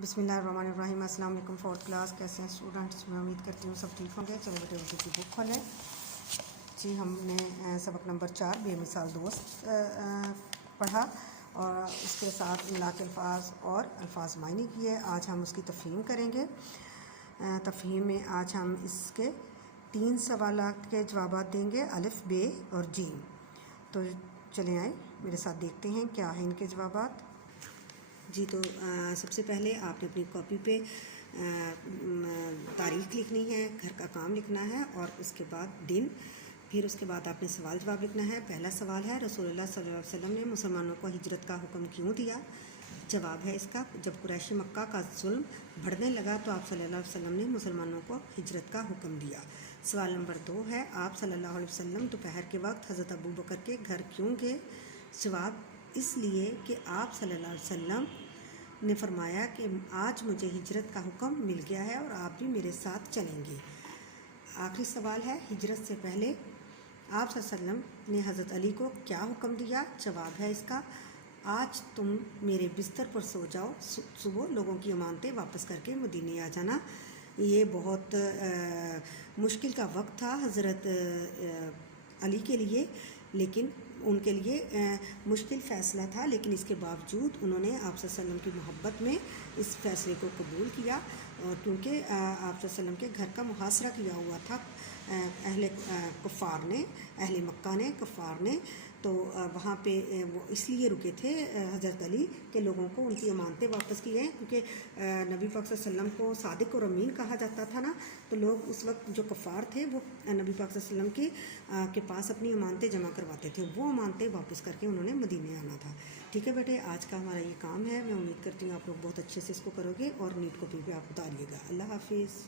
बिस्मिल्लाहिर्रहमानिर्रहीम। अस्सलाम वालेकुम। फोर्थ क्लास कैसे हैं स्टूडेंट्स? मैं उम्मीद करती हूँ सब ठीक होंगे। चलो बेटे उर्दू की बुक खोलें जी। हमने सबक नंबर 4 बेमिसाल दोस्त पढ़ा और उसके साथ इमला के अल्फाज और अल्फाज मायने किए। आज हम उसकी तफ़हीम करेंगे। तफ़हीम में आज हम इसके 3 सवालात के जवाब देंगे, अलिफ, बे और जीम। तो चले आए मेरे साथ देखते हैं क्या है इनके जवाबात जी। तो सबसे पहले आपने अपनी कॉपी पे तारीख़ लिखनी है, घर का काम लिखना है और उसके बाद दिन, फिर उसके बाद आपने सवाल जवाब लिखना है। पहला सवाल है, रसूलुल्लाह सल्लल्लाहु अलैहि वसल्लम ने मुसलमानों को हिजरत का हुक्म क्यों दिया? जवाब है इसका, जब कुरैशी मक्का का जुल्म बढ़ने लगा तो आप सल्लल्लाहु अलैहि वसल्लम ने मुसलमानों को हिजरत का हुक्म दिया। सवाल नंबर 2 है, आप सल्लल्लाहु अलैहि वसल्लम दोपहर के वक्त हज़रत अबू बकर के घर क्यों गए? जवाब, इसलिए कि आप सल्लल्लाहु अलैहि वसल्लम ने फरमाया कि आज मुझे हिजरत का हुक्म मिल गया है और आप भी मेरे साथ चलेंगे। आखिरी सवाल है, हिजरत से पहले आप सल्लल्लाहु अलैहि वसल्लम ने हज़रत अली को क्या हुक्म दिया? जवाब है इसका, आज तुम मेरे बिस्तर पर सो जाओ, सुबह लोगों की अमानतें वापस करके मदीने आ जाना। ये बहुत मुश्किल का वक्त था हज़रत अली के लिए, लेकिन उनके लिए मुश्किल फ़ैसला था, लेकिन इसके बावजूद उन्होंने आप सल्लल्लाहु अलैहि वसल्लम की मोहब्बत में इस फ़ैसले को कबूल किया। और क्योंकि आप सल्लल्लाहु अलैहि वसल्लम के घर का मुहासरा किया हुआ था अहले कुफ़ार ने, अहले मक्का ने, कुफ़ार ने, तो वहाँ पे वो इसलिए रुके थे हज़रत अली के लोगों को उनकी अमानतें वापस की हैं, क्योंकि नबी पाक सल्लल्लाहु अलैहि वसल्लम को सादिक और अमीन कहा जाता था ना। तो लोग उस वक्त जो कुफ़ार थे वो नबी पाक सल्लल्लाहु अलैहि वसल्लम के पास अपनी अमानतें जमा करवाते थे, वो अमानतें वापस करके उन्होंने मदीने आना था। ठीक है बेटे, आज का हमारा ये काम है। मैं उम्मीद करती हूँ आप लोग बहुत अच्छे से इसको करोगे और नीट कॉपी पे आप उतारिएगा। अल्लाह हाफिज़।